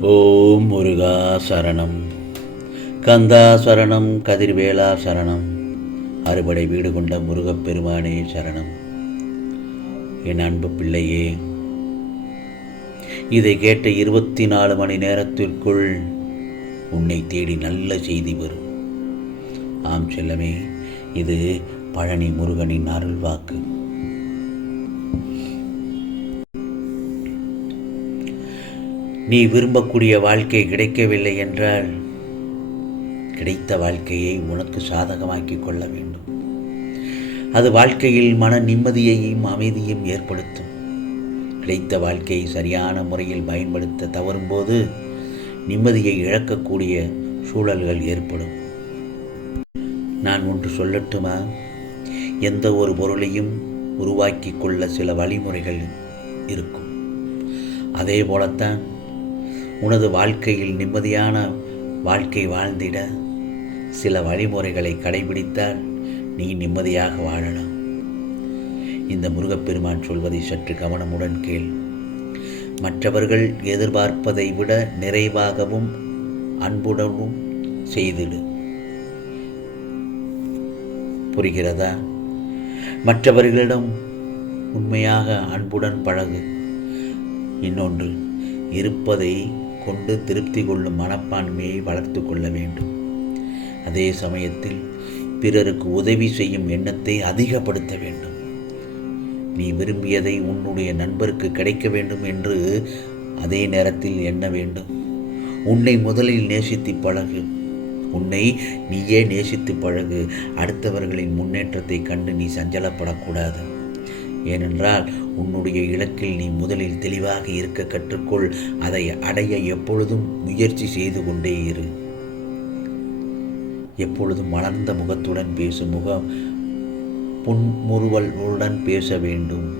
ஓம் முருகா சரணம். கந்தா சரணம் கதிர்வேலா சரணம். அறுபடை வீடு கொண்ட முருகப்பெருமானே சரணம். என் அன்பு பிள்ளையே இதை கேட்ட இருபத்தி நாலு மணி நேரத்திற்குள் உன்னை தேடி நல்ல செய்தி வரும். ஆம் செல்லமே இது பழனி முருகனின் அருள்வாக்கு. நீ விரும்பக்கூடிய வாழ்க்கை கிடைக்கவில்லை என்றால் கிடைத்த வாழ்க்கையை உனக்கு சாதகமாக்கிக் கொள்ள வேண்டும். அது வாழ்க்கையில் மன நிம்மதியையும் அமைதியும் ஏற்படுத்தும். கிடைத்த வாழ்க்கையை சரியான முறையில் பயன்படுத்த தவறும்போது நிம்மதியை இழக்கக்கூடிய சூழல்கள் ஏற்படும். நான் ஒன்று சொல்லட்டுமா? எந்த ஒரு பொருளையும் உருவாக்கி கொள்ள சில வழிமுறைகள் இருக்கும். அதே போலத்தான் உனது வாழ்க்கையில் நிம்மதியான வாழ்க்கை வாழ்ந்திட. சில வழிமுறைகளை கடைபிடித்தால் நீ நிம்மதியாக வாழலாம். இந்த முருகப்பெருமான் சொல்வதை சற்று கவனமுடன் கேள். மற்றவர்கள் எதிர்பார்ப்பதை விட நிறைவாகவும் அன்புடனும் செய்திடு. புரிகிறதா? மற்றவர்களிடம் உண்மையாக அன்புடன் பழகு. இன்னொன்று இருப்பதை கொண்டு திருப்தி கொள்ளும் மனப்பான்மையை வளர்த்து கொள்ள வேண்டும். அதே சமயத்தில் பிறருக்கு உதவி செய்யும் எண்ணத்தை அதிகப்படுத்த வேண்டும். நீ விரும்பியதை உன்னுடைய நண்பருக்கு கிடைக்க வேண்டும் என்று அதே நேரத்தில் எண்ண வேண்டும். உன்னை முதலில் நேசித்து பழகு. உன்னை நீயே நேசித்து பழகு. அடுத்தவர்களின் முன்னேற்றத்தை கண்டு நீ சஞ்சலப்படக்கூடாது. ஏனென்றால் உன்னுடைய இலக்கில் நீ முதலில் தெளிவாக இருக்க கற்றுக்கொள் அதை அடைய எப்பொழுதும் முயற்சி செய்து கொண்டே இரு. எப்பொழுதும் மலர்ந்த முகத்துடன் பேசும் முகம் புன்முறுவலுடன் பேச வேண்டும்.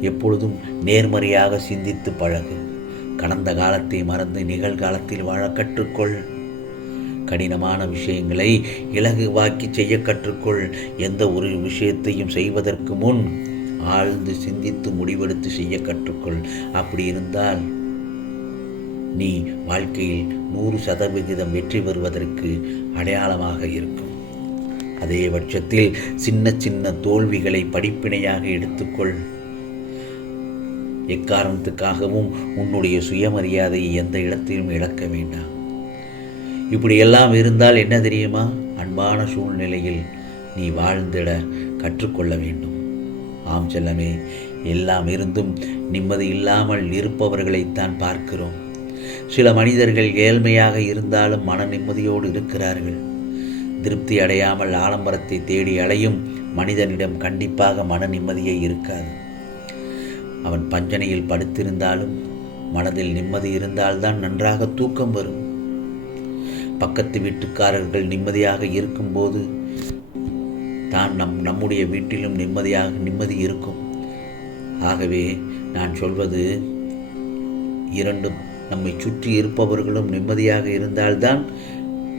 எப்பொழுதும் நேர்மறையாக சிந்தித்து பழகு. கடந்த காலத்தை மறந்து நிகழ்காலத்தில் வாழ கற்றுக்கொள். கடினமான விஷயங்களை இலகுவாக்கி செய்ய கற்றுக்கொள். எந்த ஒரு விஷயத்தையும் செய்வதற்கு முன் ஆழ்ந்து சிந்தித்து முடிவெடுத்து செய்ய கற்றுக்கொள். அப்படி இருந்தால் நீ வாழ்க்கையில் நூறு சதவிகிதம் வெற்றி பெறுவதற்கு அடையாளமாக இருக்கும். அதே பட்சத்தில் சின்ன சின்ன தோல்விகளை படிப்பினையாக எடுத்துக்கொள். எக்காரணத்துக்காகவும் உன்னுடைய சுயமரியாதையை எந்த இடத்திலும் இழக்க வேண்டாம். இப்படியெல்லாம் இருந்தால் என்ன தெரியுமா? அன்பான சூழ்நிலையில் நீ வாழ்ந்திட கற்றுக்கொள்ள வேண்டும். ஆம் செல்லமே எல்லாம் இருந்தும் நிம்மதி இல்லாமல் இருப்பவர்களைத்தான் பார்க்கிறோம். சில மனிதர்கள் ஏழ்மையாக இருந்தாலும் மன நிம்மதியோடு இருக்கிறார்கள். திருப்தி அடையாமல் ஆலம்பரத்தை தேடி அலையும் மனிதனிடம் கண்டிப்பாக மன நிம்மதியே இருக்காது. அவன் பஞ்சனையில் படுத்திருந்தாலும் மனதில் நிம்மதி இருந்தால்தான் நன்றாக தூக்கம் வரும். பக்கத்து வீட்டுக்காரர்கள் நிம்மதியாக இருக்கும்போது தான் நம் நம்முடைய வீட்டிலும் நிம்மதியாக நிம்மதி இருக்கும். ஆகவே நான் சொல்வது இரண்டும் நம்மை சுற்றி இருப்பவர்களும் நிம்மதியாக இருந்தால்தான்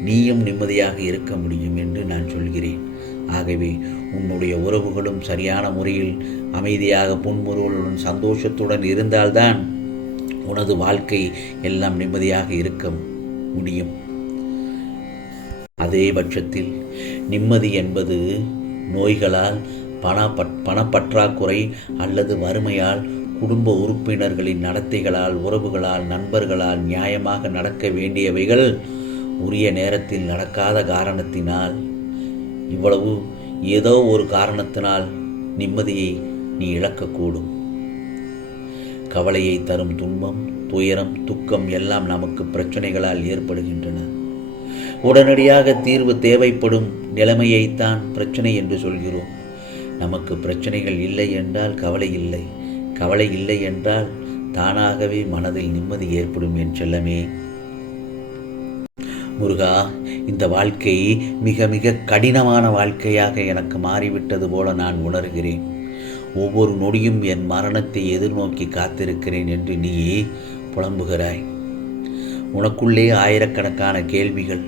நீயும் நிம்மதியாக இருக்க முடியும் என்று நான் சொல்கிறேன். ஆகவே உன்னுடைய உறவுகளும் சரியான முறையில் அமைதியாக புன்முறுவலுடன் சந்தோஷத்துடன் இருந்தால்தான் உனது வாழ்க்கை எல்லாம் நிம்மதியாக இருக்க முடியும். அதே பட்சத்தில் நிம்மதி என்பது நோய்களால் பண பணப்பற்றாக்குறை அல்லது வறுமையால் குடும்ப உறுப்பினர்களின் நடத்தைகளால் உறவுகளால் நண்பர்களால் நியாயமாக நடக்க வேண்டியவைகள் உரிய நேரத்தில் நடக்காத காரணத்தினால் இவ்வளவு ஏதோ ஒரு காரணத்தினால் நிம்மதியை நீ இழக்கக்கூடும். கவலையை தரும் துன்பம் துயரம் துக்கம் எல்லாம் நமக்கு பிரச்சனைகளால் ஏற்படுகின்றன. உடனடியாக தீர்வு தேவைப்படும் நிலைமையைத்தான் பிரச்சனை என்று சொல்கிறோம். நமக்கு பிரச்சனைகள் இல்லை என்றால் கவலை இல்லை. கவலை இல்லை என்றால் தானாகவே மனதில் நிம்மதி ஏற்படும் என் செல்லமே. முருகா இந்த வாழ்க்கை மிக மிக கடினமான வாழ்க்கையாக எனக்கு மாறிவிட்டது போல நான் உணர்கிறேன். ஒவ்வொரு நொடியும் என் மரணத்தை எதிர்நோக்கி காத்திருக்கிறேன் என்று நீ புலம்புகிறாய். உனக்குள்ளே ஆயிரக்கணக்கான கேள்விகள்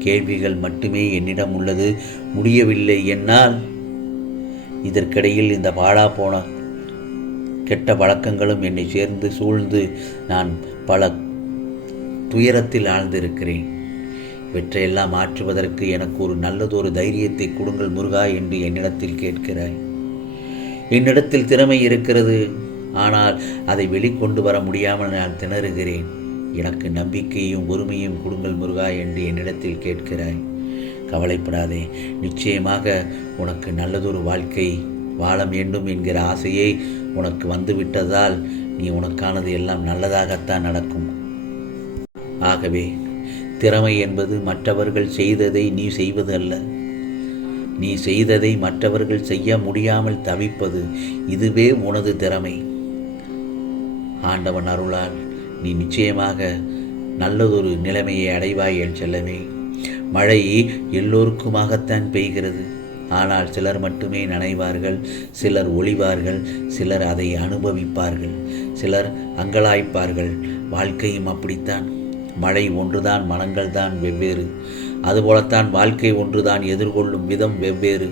கேள்விகள் மட்டுமே என்னிடம் உள்ளது. முடியவில்லை என்னால். இதற்கிடையில் இந்த பாழா போன கெட்ட வழக்கங்களும் என்னை சேர்ந்து சூழ்ந்து நான் பல துயரத்தில் ஆழ்ந்திருக்கிறேன். இவற்றையெல்லாம் மாற்றுவதற்கு எனக்கு ஒரு நல்லதொரு தைரியத்தை கொடுங்கள் முருகா என்று என்னிடத்தில் கேட்கிறாய். என்னிடத்தில் திறமை இருக்கிறது. ஆனால் அதை வெளிக்கொண்டு வர முடியாமல் நான் திணறுகிறேன். எனக்கு நம்பிக்கையும் ஒருமையும் கொடுங்கள் முருகா என்று என்னிடத்தில் கேட்கிறாய். கவலைப்படாதே நிச்சயமாக உனக்கு நல்லதொரு வாழ்க்கை வாழ வேண்டும் என்கிற ஆசையை உனக்கு வந்துவிட்டதால் நீ உனக்கானது எல்லாம் நல்லதாகத்தான் நடக்கும். ஆகவே திறமை என்பது மற்றவர்கள் செய்ததை நீ செய்வது அல்ல நீ செய்ததை மற்றவர்கள் செய்ய முடியாமல் தவிப்பது இதுவே உனது திறமை. ஆண்டவன் அருளால் நீ நிச்சயமாக நல்லதொரு நிலைமையை அடைவாய் என் செல்லமே. மழை எல்லோருக்குமாகத்தான் பெய்கிறது. ஆனால் சிலர் மட்டுமே நனைவார்கள் சிலர் ஒளிவார்கள் சிலர் அதை அனுபவிப்பார்கள் சிலர் அங்கலாய்ப்பார்கள். வாழ்க்கையும் அப்படித்தான். மழை ஒன்றுதான் மனங்கள் தான் வெவ்வேறு. அதுபோலத்தான் வாழ்க்கை ஒன்றுதான் எதிர்கொள்ளும் விதம் வெவ்வேறு.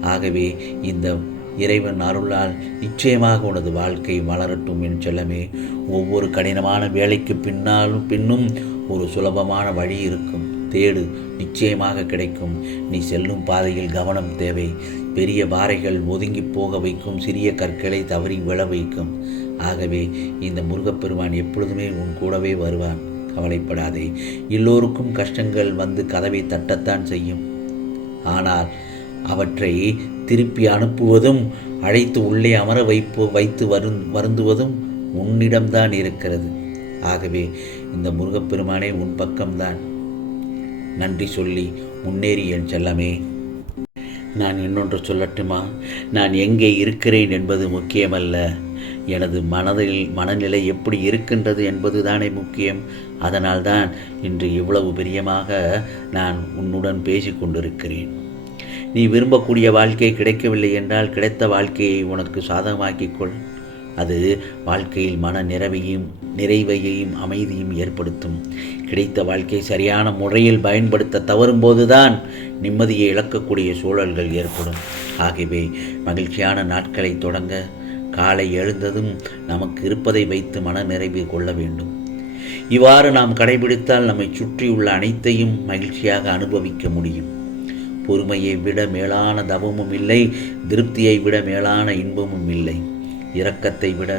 ஆகவே இந்த இறைவன் அருளால் நிச்சயமாக உனது வாழ்க்கை மலரட்டும் என் செல்லமே. ஒவ்வொரு கடினமான வேலைக்கு பின்னாலும் பின்னும் ஒரு சுலபமான வழி இருக்கும். தேடு நிச்சயமாக கிடைக்கும். நீ செல்லும் பாதையில் கவனம் தேவை. பெரிய பாறைகள் ஒதுங்கி போக வைக்கும். சிறிய கற்களை தவறி விழ வைக்கும். ஆகவே இந்த முருகப்பெருமான் எப்பொழுதுமே உன் கூடவே வருவான். கவலைப்படாதே. எல்லோருக்கும் கஷ்டங்கள் வந்து கதவை தட்டத்தான் செய்யும். ஆனால் அவற்றை திருப்பி அனுப்புவதும் அழைத்து உள்ளே அமர வைப்பு வைத்து வருந் வருந்துவதும் உன்னிடம்தான் இருக்கிறது. ஆகவே இந்த முருகப்பெருமானே உன் பக்கம்தான். நன்றி சொல்லி முன்னேறி என் செல்லமே. நான் இன்னொன்று சொல்லட்டுமா? நான் எங்கே இருக்கிறேன் என்பது முக்கியமல்ல. எனது மனதில் மனநிலை எப்படி இருக்கின்றது என்பது தானே முக்கியம். அதனால்தான் இன்று இவ்வளவு பிரியமாக நான் உன்னுடன் பேசி கொண்டிருக்கிறேன் நீ விரும்பக்கூடிய வாழ்க்கை கிடைக்கவில்லை என்றால் கிடைத்த வாழ்க்கையை உனக்கு சாதகமாக்கிக்கொள். அது வாழ்க்கையில் மன நிறைவையும் நிறைவையையும் அமைதியும் ஏற்படுத்தும். கிடைத்த வாழ்க்கை சரியான முறையில் பயன்படுத்த தவறும்போதுதான் நிம்மதியை இழக்கக்கூடிய சூழல்கள் ஏற்படும். ஆகவே மகிழ்ச்சியான நாட்களை தொடங்க காலை எழுந்ததும் நமக்கு இருப்பதை வைத்து மன நிறைவு கொள்ள வேண்டும். இவ்வாறு நாம் கடைபிடித்தால் நம்மை சுற்றியுள்ள அனைத்தையும் மகிழ்ச்சியாக அனுபவிக்க முடியும். பொறுமையை விட மேலான தவமும் இல்லை திருப்தியை விட மேலான இன்பமும் இல்லை. இரக்கத்தை விட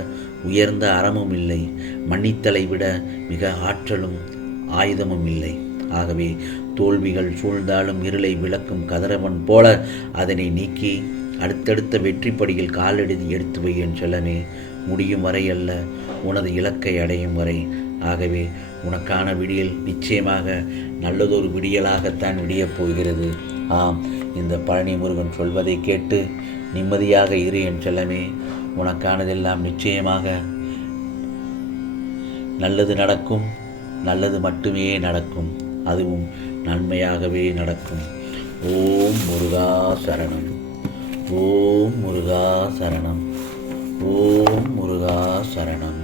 உயர்ந்த அறமும் இல்லை மன்னித்தலை விட மிக ஆற்றலும் ஆயுதமும் இல்லை. ஆகவே தோல்விகள் சூழ்ந்தாலும் இருளை விளக்கும் கதிரவன் போல அதனை நீக்கி அடுத்தடுத்த வெற்றிப்படியில் காலெடுதி எடுத்து வை என் முடியும் வரை அல்ல உனது இலக்கை அடையும் வரை. ஆகவே உனக்கான விடியல் நிச்சயமாக நல்லதொரு விடியலாகத்தான் விடியப் போகிறது. ஆம் இந்த பழனி முருகன் சொல்வதை கேட்டு நிம்மதியாக இரு என் செல்லமே. உனக்கானதெல்லாம் நிச்சயமாக நல்லது நடக்கும் நல்லது மட்டுமே நடக்கும் அதுவும் நன்மையாகவே நடக்கும். ஓம் முருகா சரணம். ஓம் முருகா சரணம். ஓம் முருகா சரணம்.